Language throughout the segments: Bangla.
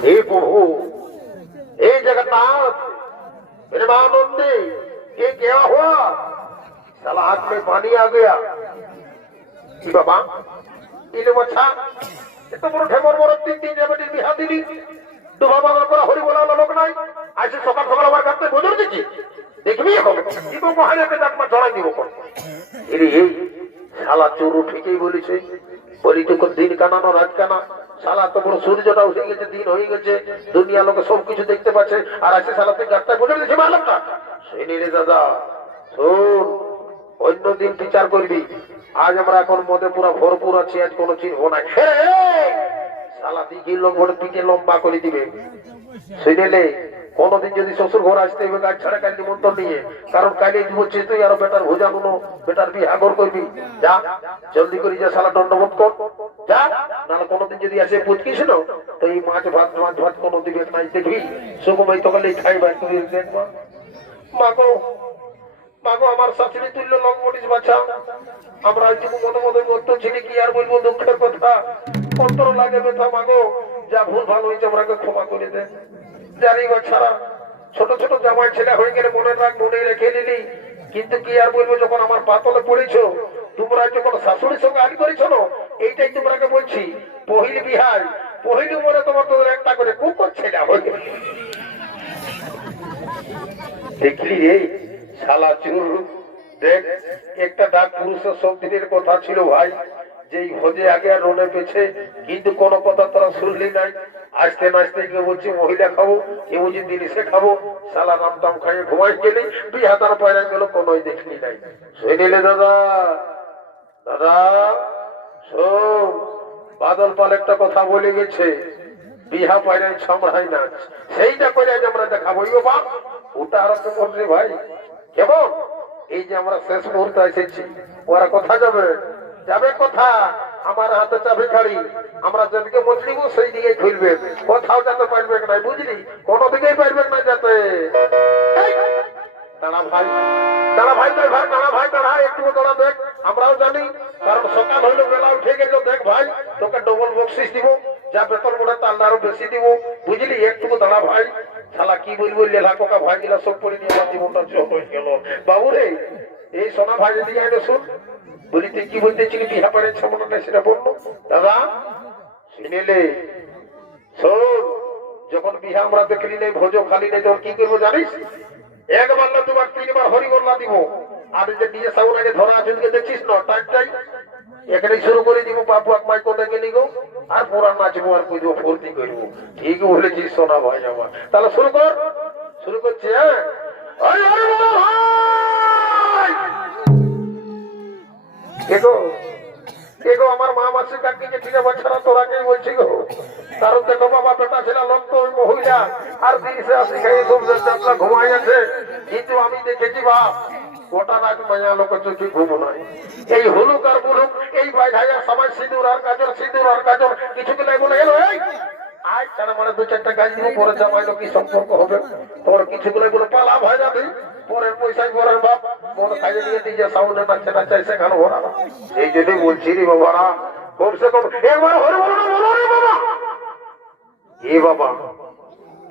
हे प्रभु हे जगन्नाथ मेरे महानंदी ये क्या हुआ साला हाथ में पानी आ गया কি বাবা ইলে বাচ্চা এত বড় ঠেমর বড় তিন তিন জায়গাটির বিহা দিলি ডুবা বাবা করে হরি বলা লোক নাই আজকে সকাল সকাল আমার কাছে বুঝুর দিচ্ছি দেখবি এখন কিন্তু মহাজাকে ডাকমা জড়াই দিব কোন এরে এই শালা চোরু ঠিকই বলেছে বলি দিন কানানো রাত কানা তো উঠে গেছে, দিন হয়ে গেছে। দুনিয়া লোকে সবকিছু দেখতে পাচ্ছে। আর আছে দিন বিচার করবি। আজ আমরা এখন মধ্যে পুরো ভরপুর আছি, আজ কোনো চিনবো না শালা করে করে কর। মাছ ভাত মাছ ভাত কোনো দিবে নাই, দেখবি? সুকুমাই তকালে খাইবার তুই দেখবা? মাগো মাগো, আমার শাশুড়ি তুল্য লং মরিস বাচ্চা আমরা এইটুকু মনে মনে মরতে ছিলি কি আর বলব দুঃখের কথা? অন্তর লাগে ব্যথা মাগো। যা ভুল ভালো হয়েছে আমরাকে ক্ষমা করে দে। জানি বাচ্চারা ছোট ছোট জামাই ছেলে হয়ে গেলে মনে রাখ, মনে রেখে নিলি কিন্তু কি আর বলব, যখন আমার পাতলে পড়েছ, তোমরা যখন শাশুড়ির সঙ্গে আলি করেছ না, এইটাই তোমরাকে বলছি, পহিলি বিহার পহিলি মনে তোমার তোদের একটা করে কুকুর ছেলে হয়ে গেল। দেখলি রে, শালা চুর। দেখ, একটা ডাক পুরুষের সব কথা ছিল ভাই। যেই ভোজে আগে আর রোনে পেছে, কিন্তু কোনো কথা তোরা শুনলি নাই। আসতে নাচতে কেউ বলছি, মহিলা খাব কেউ বলছি জিনিসে খাব। শালা নাম টাম খাইয়ে ঘুমাই গেলি, তুই হাতার পয়লা গেল, কোনোই দেখলি নাই। শুনিলে দাদা? দাদা? শোন, বাদল পাল একটা কথা বলে গেছে, বিহা পাইলাই ছমড়াই নাচ। সেইটা করে আজ আমরা দেখাবো ইও বাপ। ওটা আর তো ভাই। কেমন? এই যে আমরা শেষ মুহূর্তে এসেছি, ওরা কথা যাবে? যাবে কথা? আমার হাতে চাবি খাড়ি। আমরা যেদিকে মজলিব সেই দিকে খুলবে কোথাও যেতে পারবে না বুঝলি? কোনো দিকেই পারবে না যেতে। দাঁড়া ভাই। দাঁড়া ভাই ভাই ভাই দাঁড়া দেখ। আমরাও জানি সকাল দেখ ভাই, তোকে ডবল বক্সিস দিব। যা বেতন তার দিব। বুঝলি? একটু দাঁড়া ভাই। কি বলব ভাই সব নিয়ে বাবু রে এই সোনা ভাই যদি আগে শুন। বলি তুই কি বলতেছিলি বিহা মনে নেই সেটা বলল, দাদা, শুনেলে, শোন, যখন বিহা আমরা দেখলি নেই ভোজ খালি নেই তখন কি করব জানিস? একবার না তোমার তিনবার হরিবল্লা দিব। আর যে নিজে সাউন আগে ধরা আছে দেখছিস না টাইমটাই এখানে শুরু করে দিব, বাপু এক মাই কোথায় গেলি গো? আর পুরা নাচবো, আর কইব ফুর্তি করব। ঠিক বলেছিস, সোনা ভাই আমার। তাহলে শুরু কর, শুরু করছি হ্যাঁ? কে গো? আমার মা মাসি কাকিকে ঠিক ছাড়া তোরাকেই বলছি গো। কারণ দেখো বাবা, বেটা ছিল লোক ওই মহিলা। আর দিনসে আসি খাই সব যাত্রা ঘুমাই আছে কিন্তু আমি দেখেছি, বাপ এই হলুক সবাই সিঁদুর আর কাজর সিঁদুর আর কাজর কিছু কি নাই বলে? এলো মানে দু চারটা গাছ দিব পরে জামাইলো কি সম্পর্ক হবে? তোর কিছু গুলো পালা ভয় যাবে পরের পয়সায় পরের বাপ মন খাইয়ে দিয়ে দিয়ে সাউন্ডে নাচে নাচাই সেখানে ওরা। এই জন্যই বলছি রে বাবারা কমসে কম একবার হরে বলো না, বলো রে বাবা। এ বাবা,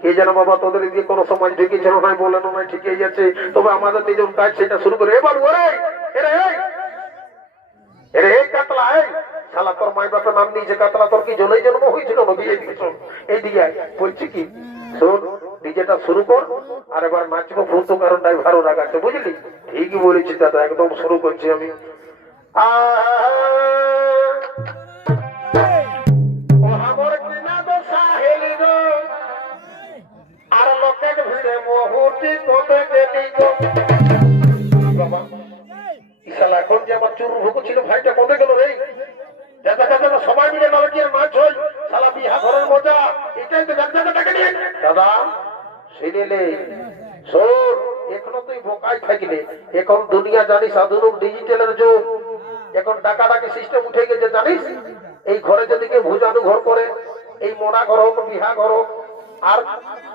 কে যেন বাবা তোদের দিয়ে কোনো সমাজ ঢুকেছিল নাই বলেন নাই ঠিকই যাচ্ছে তবে আমাদের নিজের কাজ সেটা শুরু করে এ বাবু ওরে এরে এরে এই। কাতলা, এই। শালা, তোর মাই বাপের নাম দিয়েছে কাতলা, তোর কি জন্যই জন্ম হয়েছিল নদী এই দিকে বলছি কি, শোন। ডিজেটা শুরু কর আর এবার নাচবো ফুলতো কারণ ড্রাইভারও রাখাচ্ছে বুঝলি ঠিকই বলেছি দাদা একদম শুরু করছি আমি এখন যে আমার চুর ভুকু ছিল ভাইটা কোটে গেল শুনিলে, শোন, এখনও তুই বোকাই থাকিলে। এখন দুনিয়া জানিস আধুনিক ডিজিটালের যুগ। এখন টাকা টাকি সিস্টেম উঠে গেছে, জানিস? এই ঘরে যদি কেউ ভুজানু ঘর করে, এই মোনা ঘর হোক, বিহা ঘর হোক, আর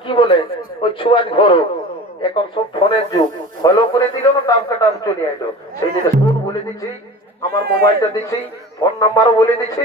কি বলে, ওই ছুয়াজ ঘর হোক, এখন সব ফোনের যুগ। ফলো করে দিল না দাম কাটা চলে আইলো। সেই জন্য ফোন বলে দিচ্ছি আমার মোবাইলটা দিচ্ছি ফোন নাম্বারও বলে দিচ্ছি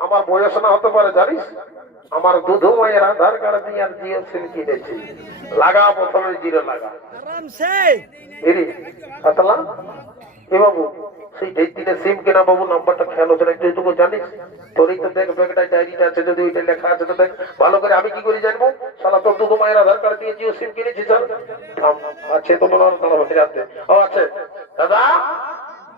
আমার বয়স না হতে পারে জানিস? আমার দুধ মায়ের আধার কার্ড দিয়ে আর জিও সিম কিনেছি লাগা প্রথমে জিরো লাগা। আতলা এ বাবু সেই দিনে সিম কেনা বাবু নাম্বারটা খেয়াল হচ্ছে না একটু এইটুকু জানিস? তোরই তো দেখ ব্যাগটা ডায়েরিটা আছে যদি ওইটা লেখা আছে তো দেখ। ভালো করে আমি কি করে জানব? সালা তোর দুধ মায়ের আধার কার্ড দিয়ে জিও সিম কিনেছি স্যার আছে তো বলার দাদা ভাই আছে ও আছে। দাদা?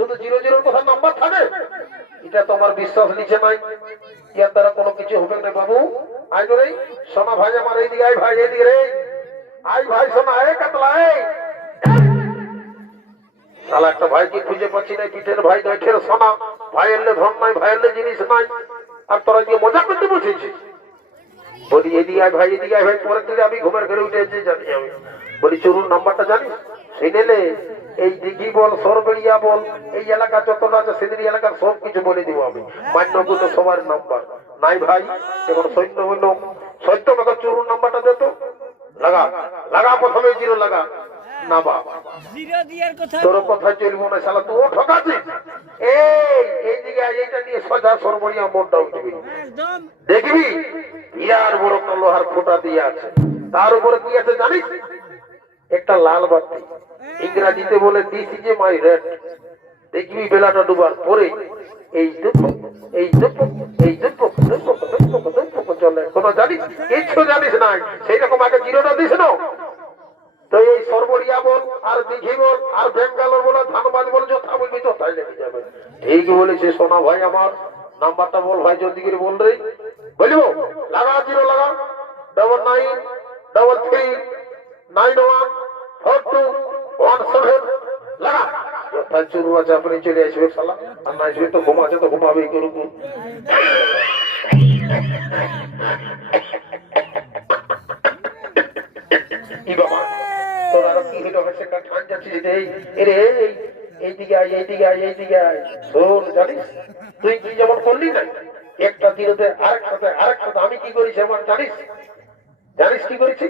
শুধু জিরো জিরো কথা নাম্বার থাকে? এটা তো আমার বিশ্বাস নিচে নাই। ইয়ার দ্বারা কোনো কিছু হবে না বাবু। আই রে সোনা ভাই আমার এইদিকে আই ভাই, এইদিকে রে। আই ভাই, সোনা এ কাতলা, এই। শালা একটা ভাইকে খুঁজে পাচ্ছি না পিঠের ভাই? দৈঠের সোনা। ভাইয়ের ধন নাই, ভাইয়ের জিনিস নাই। আর তোরা গিয়ে মজা করতে বসেছিস? বলি এদিকে আয় ভাই এদিকে আয় ভাই, পরের দিকে আমি ঘুমের ঘরে উঠে জানি আমি। বলি চুরুর নাম্বারটা জানিস? সেই নেলে এই দিঘি বল সরবেড়িয়া বল এই এলাকা যতটা আছে সেদিন এলাকার সব কিছু বলে দিব আমি। মান্যগুলো সবার নাম্বার। নাই ভাই যেমন সৈন্য হইল সত্য টাকা চুরুর নাম্বারটা দে তো। লাগা লাগা প্রথমে জিরো লাগা। না বাবা জিরো দিয়ার কথা তোর কথা চলবো না শালা তুই ঠকাচ্ছিস এই এই দিকে আয়, এইটা নিয়ে সোজা সরবরিয়া মোড়টা উঠবি। দেখবি? বিরাট বড় একটা লোহার খোঁটা দিয়ে আছে। তার উপরে কি আছে জানিস? একটা লাল বাতি। ইংরাজিতে বলে দিস ইজ মাই রেড দেখবি বেলাটা ডুবার পরে এই দুপুক এই দুপুক এই দুপুক চলে। কোন জানিস? কিচ্ছু জানিস নাই। সেই রকম আগে জিরোটা দিস না। তো এই সর্বরিয়া বল, আর দিঘি বল, আর বেঙ্গালোর বল ধানবাদ বল, যথা বলবি তথাই লেগে যাবে। ঠিক বলেছে সোনা ভাই আমার। নাম্বারটা বল ভাই জলদি করে বল রে। বলিব, লাগা, জিরো লাগা। Double nine double three nine one four two one seven. লাগা যথা চুরু আছে? আপনি চলে আসবে আর না আসবে তো ঘুমাচ্ছে তো ঘুমাবেই করুক কি বাবা? তোর আরও কি হলো? সে ঠান যাচ্ছিস এই এরে এই এইদিকে আয় এইদিকে আয় এইদিকে আয়। শোন জানিস তুই কি যেমন করলি না একটা দিনতে আরেকটাতে আরেকটাতে আমি কি করেছি আমার জানিস? জানিস কি করেছি?